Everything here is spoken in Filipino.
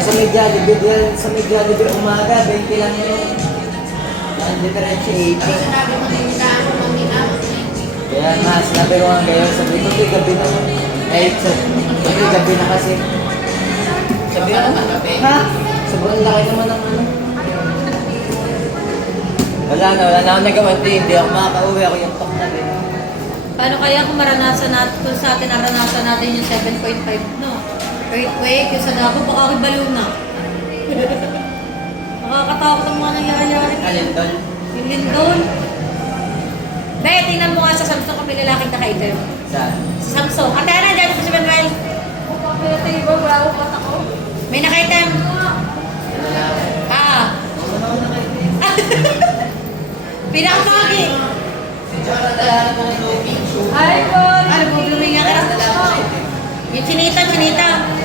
Sa media Jollibee, sa media Jollibee umaga, 20 lang yun. Ang differentiating. Sinabi mo na yung daan mo mamina. Kaya nga, sinabi ko nga kayo, sabi ko, gabi na yun. Sabi gabi na kasi. Sabi ko, ha? Sobrang laki naman ng ano. Wala na ako nagawa. Hindi ako makaka-uwi. Ako yung tok na din. Paano kaya kung maranasan natin, kung sa atin naranasan natin yung 7.5, no? Earthquake, yung sa Davao, baka ako'y baliw na. Nakakatakot ang mga nangyayari. Alindol. Yung lindol. Be, tingnan mo nga sa Samsung kung may lalaking nakaitem. Saan? Sa Samsung. Ate, ano dyan sa 7 Mile? May nakaitem. Ah. Pinakamagi. Ay, po. Ano po, blooming nga ka? Yung chinita.